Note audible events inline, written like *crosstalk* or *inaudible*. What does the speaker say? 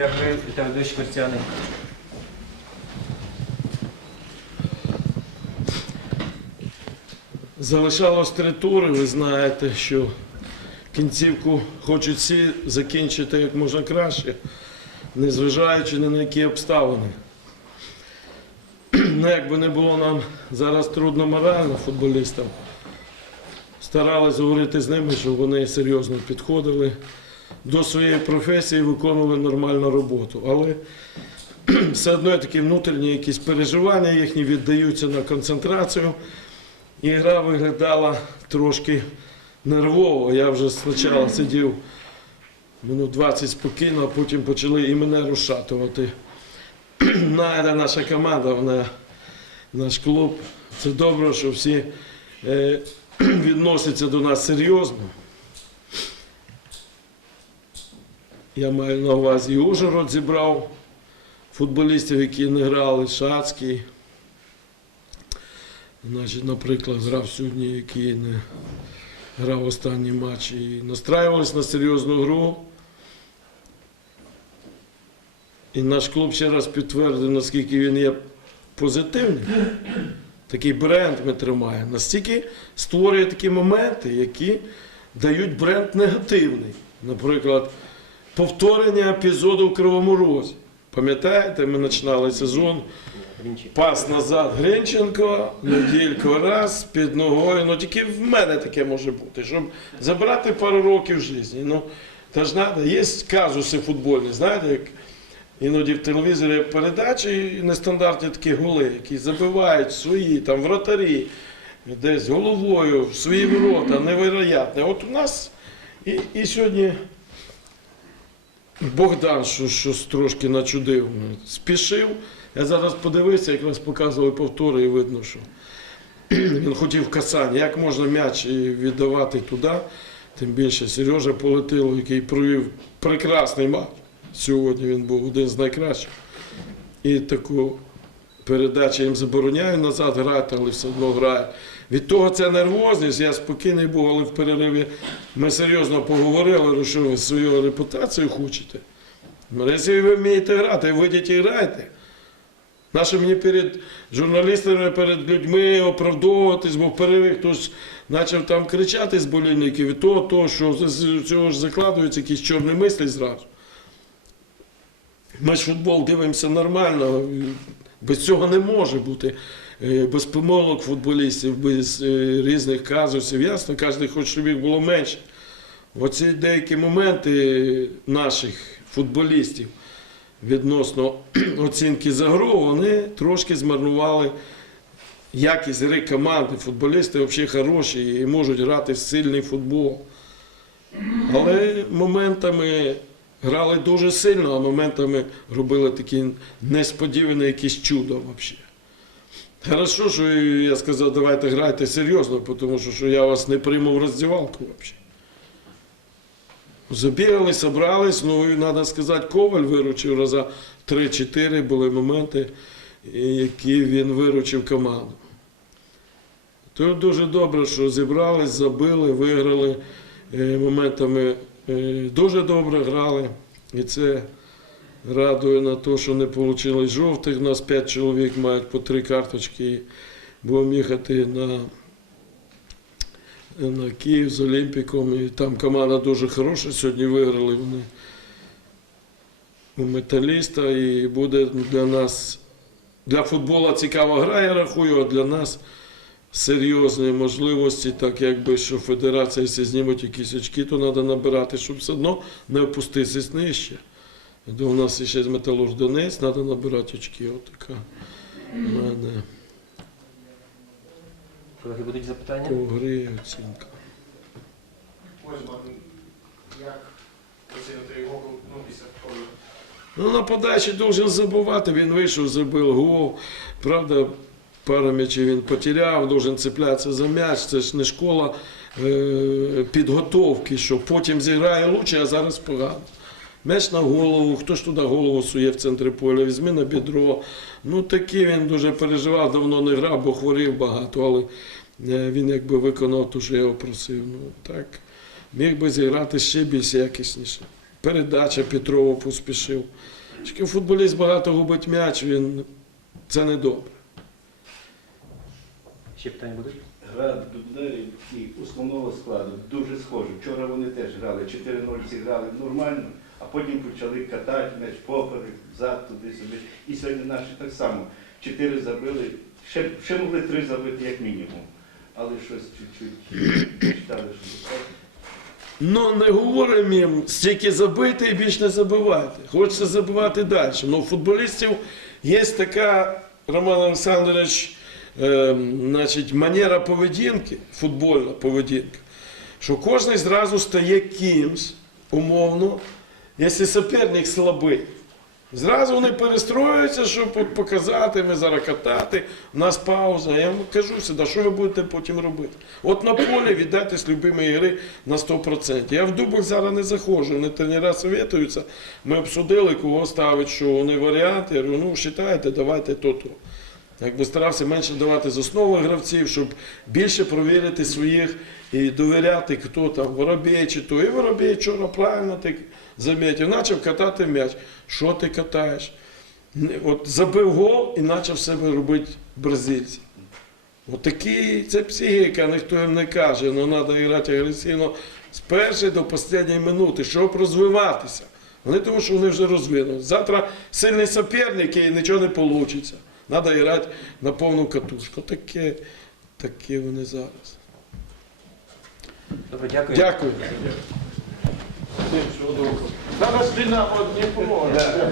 Ви Віталій Костяний? Залишалось три тури, ви знаєте, що кінцівку хочуть всі закінчити як можна краще, незважаючи ні на які обставини. Ну, як не було нам зараз трудно морально футболістам, старались говорити з ними, щоб вони серйозно підходили до своєї професії, виконували нормальну роботу. Але *clears throat* все одно такі внутрішні якісь переживання, їхні віддаються на концентрацію. І гра виглядала трошки нервово. Я вже спочатку сидів минут 20 спокійно, а потім почали і мене розшатувати. *clears throat* Найда наша команда, вона, наш клуб. Це добре, що всі е, *clears throat* відносяться до нас серйозно. Я маю на увазі і Ужгород зібрав футболістів, які не грали, Шацький. Значить, наприклад, грав сьогодні, який не грав останній матч і настраювалися на серйозну гру. І наш клуб ще раз підтвердив, наскільки він є позитивним. Такий бренд ми тримаємо. Настільки створює такі моменти, які дають бренд негативний. Наприклад, повторення епізоду в Кривому Розі. Пам'ятаєте, ми починали сезон. Пас назад Гринченко, неділько раз, під ногою. Ну тільки в мене таке може бути, щоб забрати пару років в житті. Ну, та ж надо, є казуси футбольні, знаєте, як іноді в телевізорі передачі і нестандартні такі голи, які забивають свої там вратарі, десь головою в свої ворота, невероятне. От у нас і, і сьогодні Богдан що, щось трошки начудив. Спішив. Я зараз подивився, якраз показували повтори, і видно, що *clears throat* він хотів касання. Як можна м'яч віддавати туди? Тим більше Сережа Полетило, який провів прекрасний матч. Сьогодні він був один з найкращих. І таку передачу їм забороняю назад грати, але все одно грає. Від того це нервозність, я спокійний був, але в перериві ми серйозно поговорили, що ви свою репутацію хочете. Якщо ви вмієте грати, вийдіть і грайте. Нащо мені перед журналістами, перед людьми оправдовуватись, бо в перерив хтось почав там кричати з болівників і то, то, що з цього ж закладуються якісь чорні мислі зразу. Ми ж футбол дивимося нормально, без цього не може бути. Е, Без помилок футболістів, без е, різних казусів. Ясно, кожен хоче, щоб їх було менше. Оці деякі моменти наших футболістів відносно *clears throat* оцінки за гру, вони трошки змарнували якість гри команди. Футболісти взагалі хороші і можуть грати в сильний футбол. Але моментами грали дуже сильно, а моментами робили такі несподівані якісь чудо взагалі. Хорошо, що я сказав, давайте грайте серйозно, тому що, що я вас не прийму в роздівалку взагалі. Забігали, собрались, ну і треба сказати, Коваль виручив раза 3-4 були моменти, які він виручив команду. То дуже добре, що зібрались, забили, виграли е, моментами дуже добре грали. І це радує на те, що не вийшло жовтих. У нас 5 чоловік мають по 3 карточки. Будемо їхати на, на Київ з Олімпіком. І там команда дуже хороша. Сьогодні виграли вони у металіста. І буде для нас, для футболу цікава гра, я рахую, а для нас серйозні можливості, так якби що федерація, якщо знімуть якісь очки, то треба набирати, щоб все одно не опуститися нижче. У нас ще з Металург Донець, треба набирати очки. От така у мене Колеги, будуть запитання? по грі оцінка. Як оцінити його ну, після? Ну, на подачі должен забувати. Він вийшов, забив гол. Правда, пару м'ячів він потеряв, должен цеплятися за м'яч. Це ж не школа е, підготовки, що потім зіграє лучше, а зараз погано. М'яч на голову, хто ж туди голову сує в центрі поля, візьми на бідро. Ну такий він дуже переживав, давно не грав, бо хворів багато, але е, він якби виконав те, що я його просив. Ну так, міг би зіграти ще більш якісніше. передача Петрова поспішив. Футболіст багато губить м'яч, він це не добре. Ще питання будуть? Гра дублерів і основного складу дуже схожа. Вчора вони теж грали, 4-0 зіграли нормально, а потім почали катати м'яч поперек, взад, туди-сюди. І сьогодні наші так само. Чотири забили, ще, ще могли три забити як мінімум. Але щось чуть-чуть читали, що. Ну, не говоримо їм стільки забити і більше не забивати. Хочеться забивати далі. Ну, у футболістів є така, Роман Олександрович, е, значить, манера поведінки, футбольна поведінка, що кожен зразу стає кимсь, умовно, якщо суперник слабий. Зразу вони перестроюються, щоб показати, ми зараз у нас пауза. Я вам кажу сюди, що ви будете потім робити. От на полі віддайте з любимої гри на 100%. Я в дубах зараз не заходжу, вони тренера советуються. Ми обсудили, кого ставить, що вони варіанти. Я говорю, ну вважаєте, давайте то-то. Якби старався менше давати з гравців, щоб більше провірити своїх і довіряти, хто там воробей чи то. І воробей вчора правильно ти замітив, почав катати м'яч. Що ти катаєш? От забив гол і почав себе робити бразильці. От це психіка, ніхто їм не каже, але треба грати агресивно з першої до останньої минути, щоб розвиватися. Вони тому, що вони вже розвинули. Завтра сильний суперник і нічого не вийде. Треба грати на повну катушку. Таке, таке вони зараз. Добре, дякую. Дякую. Зараз Динамо не поможе.